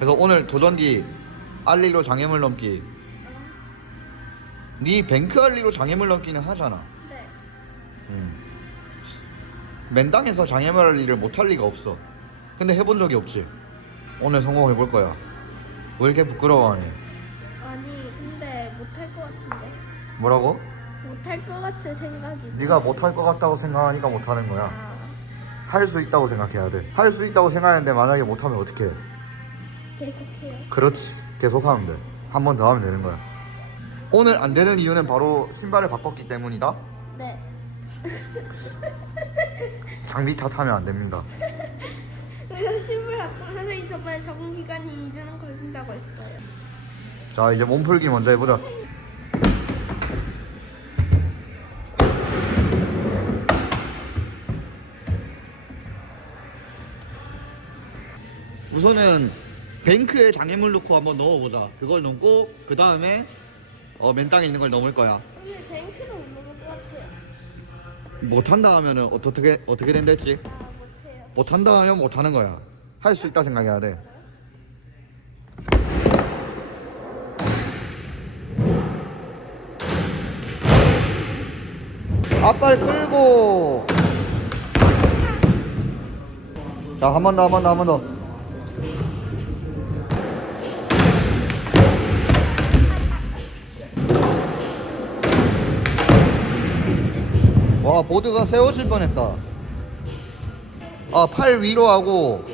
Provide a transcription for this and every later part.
그래서 오늘 도전기 알리로 장애물 넘기 네 뱅크 알리로 장애물 넘기는 하잖아 네. 음. 맨땅에서 장애물 알리를 못할 리가 없어 근데 해본 적이 없지 오늘 성공해 볼 거야 왜 이렇게 부끄러워하니 아니 근데 못할 것 같은데. 뭐라고? 못할 것 같은 생각이. 네가 못할 것 같다고 생각하니까 못하는 거야 아, 할 수 있다고 생각해야 돼할 수 있다고 생각하는데 만약에 못하면 어떡해 계속해요. 그렇지 계속 하면 돼 한 번 더 하면 되는 거야 오늘 안 되는 이유는 바로 신발을 바꿨기 때문이다 네. 장비 탓하면 안 됩니다 그래서 신발 바꾸면 선생님 저번에 적응 기간이 2주는 걸린다고 했어요. 자 이제 몸풀기 먼저 해보자 우선은 뱅크에 장애물 넣고 한번 넣어보자 그걸 넣고 그 다음에 어, 맨 땅에 있는 걸 넣을 거야 근데 뱅크도 못 먹을 것 같아요. 못한다 하면은 어떻게 어떻게 된다 했지? 아, 못해요. 못한다 하면 못하는 거야 할 수 있다 생각해야 돼 앞발 끌고 자 한 번 더 한 번 더 한 번 더 와 보드가 세워질 뻔했다 아, 팔 위로 하고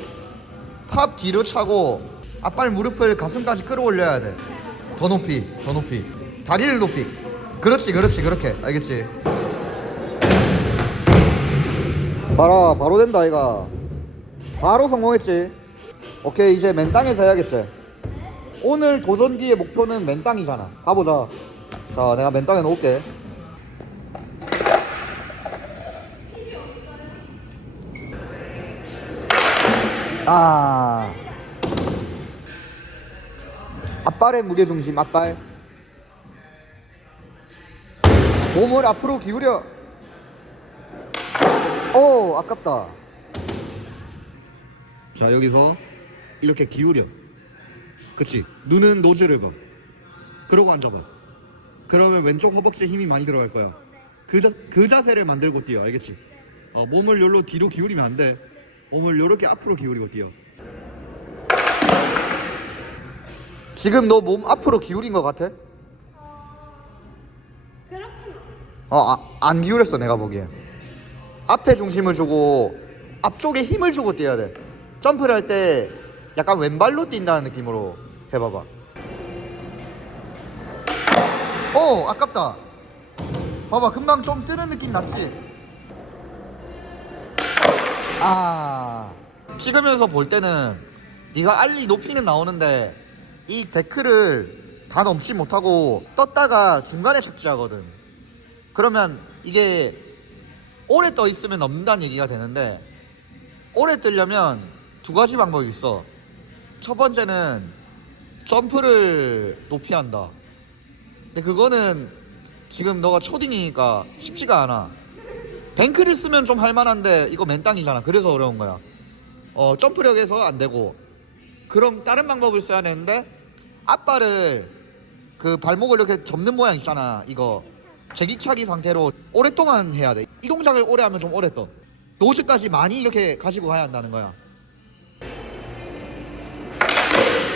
팝 뒤로 차고 앞발 무릎을 가슴까지 끌어올려야 돼. 더 높이, 더 높이. 다리를 높이. 그렇지, 그렇지, 그렇게. 알겠지? 봐라, 바로 된다, 이가. 바로 성공했지. 오케이, 이제 맨땅에서 해야겠지. 오늘 도전기의 목표는 맨땅이잖아. 가보자. 자, 내가 맨땅에 놓을게. 아. 앞발의 무게중심, 앞발. 몸을 앞으로 기울여. 오, 아깝다. 자, 여기서 이렇게 기울여. 그치. 눈은 노즈를 봐. 그러고 앉아봐. 그러면 왼쪽 허벅지에 힘이 많이 들어갈 거야. 그, 자, 그 자세를 만들고 뛰어. 알겠지? 어, 몸을 요로 뒤로 기울이면 안 돼. 몸을 요렇게 앞으로 기울이고 뛰어. 지금 너 몸 앞으로 기울인 것 같아? 그렇게 어, 아, 안 기울였어 내가 보기엔. 앞에 중심을 주고 앞쪽에 힘을 주고 뛰어야 돼. 점프를 할 때 약간 왼발로 뛴다는 느낌으로 해봐봐. 오, 아깝다. 봐봐, 금방 좀 뜨는 느낌 났지? 아, 찍으면서 볼 때는 네가 알리 높이는 나오는데 이 데크를 다 넘지 못하고 떴다가 중간에 착지하거든. 그러면 이게 오래 떠 있으면 넘는다는 얘기가 되는데 오래 뜨려면 두 가지 방법이 있어. 첫 번째는 점프를 높이 한다. 근데 그거는 지금 너가 초딩이니까 쉽지가 않아. 뱅크를 쓰면 좀 할만한데 이거 맨땅이잖아. 그래서 어려운 거야. 어, 점프력에서 안 되고 그럼 다른 방법을 써야 되는데 앞발을 그 발목을 이렇게 접는 모양 있잖아. 이거 제기차기 상태로 오랫동안 해야 돼. 이 동작을 오래 하면 좀 오래 떠. 노즈까지 많이 이렇게 가지고 가야 한다는 거야.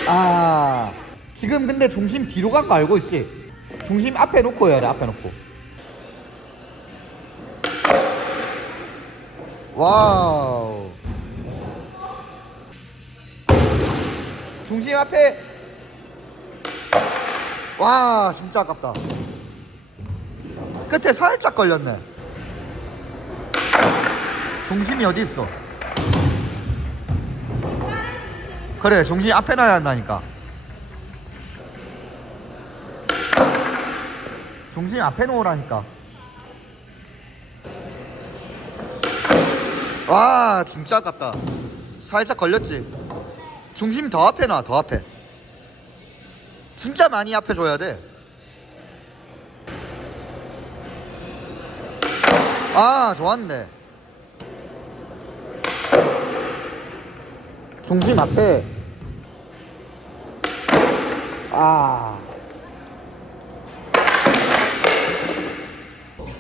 아, 지금 근데 중심 뒤로 간 거 알고 있지? 중심 앞에 놓고 해야 돼, 앞에 놓고. 와우. 중심 앞에. 와, 진짜 아깝다. 끝에 살짝 걸렸네. 중심이 어디 있어? 그래, 중심이 앞에 놔야 한다니까. 중심 앞에 놓으라니까. 와, 진짜 아깝다. 살짝 걸렸지. 중심 더 앞에 놔, 더 앞에. 진짜 많이 앞에 줘야 돼. 아, 좋았네. 중심 앞에 아.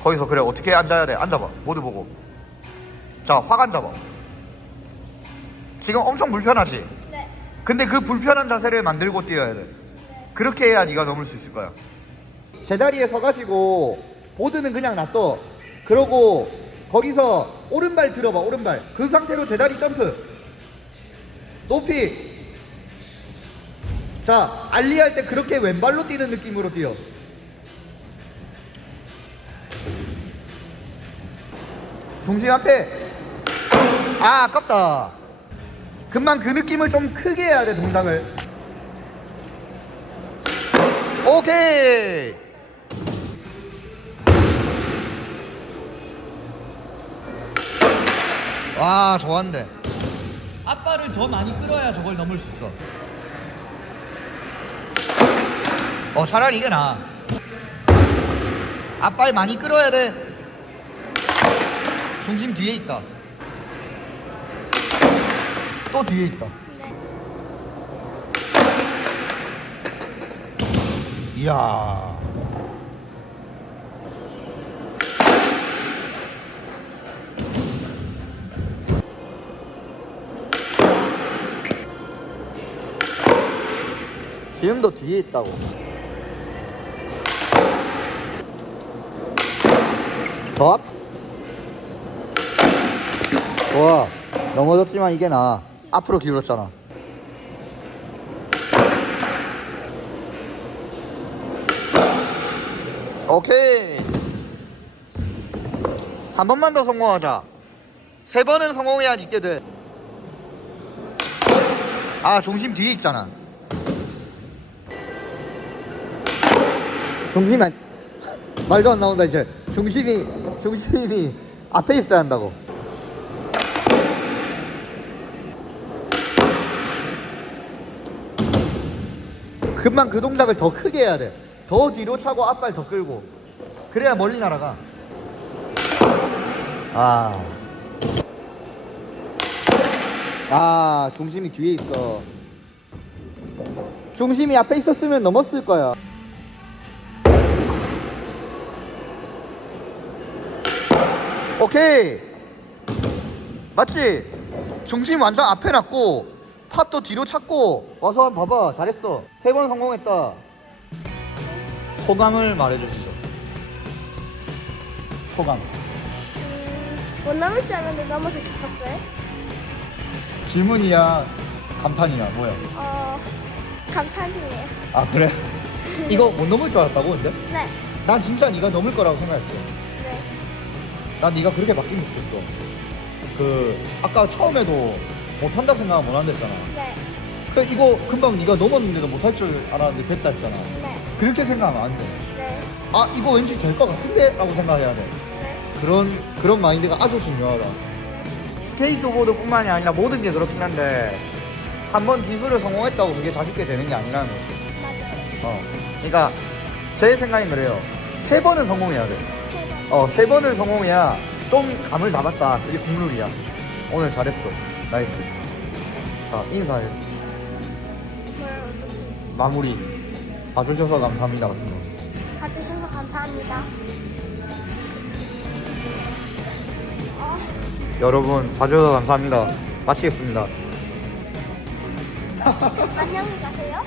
거기서 그래 어떻게 앉아야 돼? 앉아봐. 모두 보고. 자, 확 앉아봐. 지금 엄청 불편하지? 네. 근데 그 불편한 자세를 만들고 뛰어야 돼. 그렇게 해야 네가 넘을 수 있을 거야. 제자리에 서가지고 보드는 그냥 놔둬. 그러고 거기서 오른발 들어봐. 오른발. 그 상태로 제자리 점프. 높이. 자, 알리 할 때 그렇게 왼발로 뛰는 느낌으로 뛰어. 중심 앞에. 아, 아깝다. 금방 그 느낌을 좀 크게 해야 돼, 동작을. 오케이. 와, 좋았는데. 앞발을 더 많이 끌어야 저걸 넘을 수 있어. 어, 차라리 이게 나아. 앞발 많이 끌어야 돼. 중심 뒤에 있다. 또 뒤에 있다. 네. 이야. 지금도 뒤에 있다고. 더 앞? 와, 넘어졌지만 이게 나. 앞으로 기울었잖아. 오케이. 한 번만 더 성공하자. 세 번은 성공해야 있게 돼. 아, 중심 뒤에 있잖아. 중심 안, 말도 안 나온다, 이제. 중심이, 중심이 앞에 있어야 한다고. 금방 그 동작을 더 크게 해야 돼. 더 뒤로 차고 앞발 더 끌고. 그래야 멀리 날아가. 아. 아, 중심이 뒤에 있어. 중심이 앞에 있었으면 넘었을 거야. 오케이. 맞지? 중심 완전 앞에 놨고 팝도 뒤로 찾고 와서 한 번 봐봐 잘했어 세 번 성공했다 소감을 말해주시죠 소감 음, 못 넘을 줄 알았는데 넘어서 기뻤어요. 질문이야 감탄이야 뭐야 어, 감탄이에요. 아 그래? 이거 못 넘을 줄 알았다고 근데? 네. 난 진짜 네가 넘을 거라고 생각했어 네. 난 네가 그렇게 바뀌면 좋겠어 그 아까 처음에도 못한다 생각 못 한댔잖아 네. 그 이거 금방 네가 넘었는데도 못할 줄 알았는데 됐다 했잖아 네. 그렇게 생각하면 안 돼 네. 아 이거 왠지 될 것 같은데? 라고 생각해야 돼 네. 그런 그런 마인드가 아주 중요하다 스케이트보드뿐만이 아니라 모든 게 그렇긴 한데 한 번 기술을 성공했다고 그게 자기게 되는 게 아니라는 거지 맞아요. 어. 그러니까 제 생각엔 그래요 세 번은 성공해야 세 번. 돼어 세 번을 성공해야 좀 감을 잡았다 그게 국룰이야 오늘 잘했어 나이스 자 인사해. 뭘 어떻게 마무리. 봐주셔서 감사합니다 같은 거 봐주셔서 감사합니다. 어, 여러분 봐주셔서 감사합니다. 마치겠습니다. 안녕히 가세요.